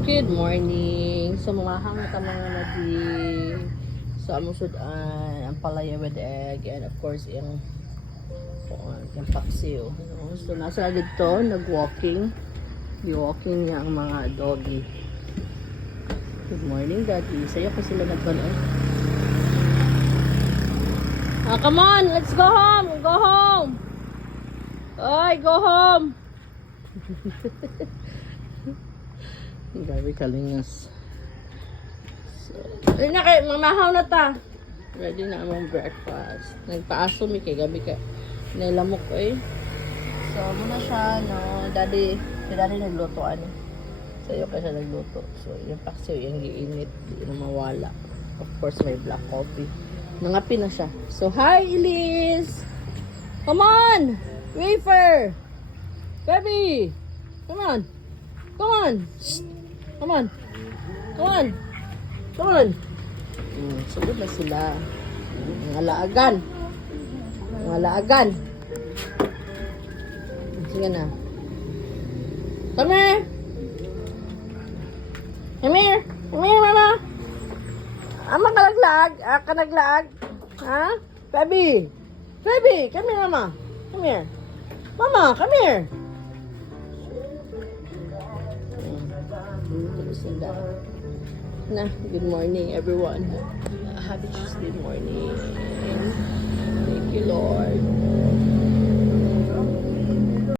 Good morning. So mamahang ka mga nadi sa among sudan ang palaya with egg and of course yung paksiw. So nasa dito nag-walking. Di-walking niya ang mga doggy. Good morning, Daddy. Sayo ko sila nagbalay. Come on, let's go home. Go home. Oy, go home. Grabe kalingas. So, ayun na kayo, mamahaw na ta. Ready na among breakfast. Nagpaaso mi kay gabi ka. Nilamok eh. So, muna siya, no. Si daddy nagluto, ano. Sa'yo kasi nagluto. So, yung paksiw, yung giinit, di na mawala. Of course, may black coffee. Nangapi na siya. So, hi, Elise! Come on! Wafer! Baby! Come on! Come on! Shh. Come on! Come on! Come on! Sugod na sila. Mga laagan. Mga laagan. Sige na. Come here! Come here! Come here, mama! Ama ka naglaag? Ka naglaag? Ha? Baby! Baby! Come here, mama! Come here! Mama, come here! Na, good morning everyone. Happy Tuesday morning. Thank you, Lord.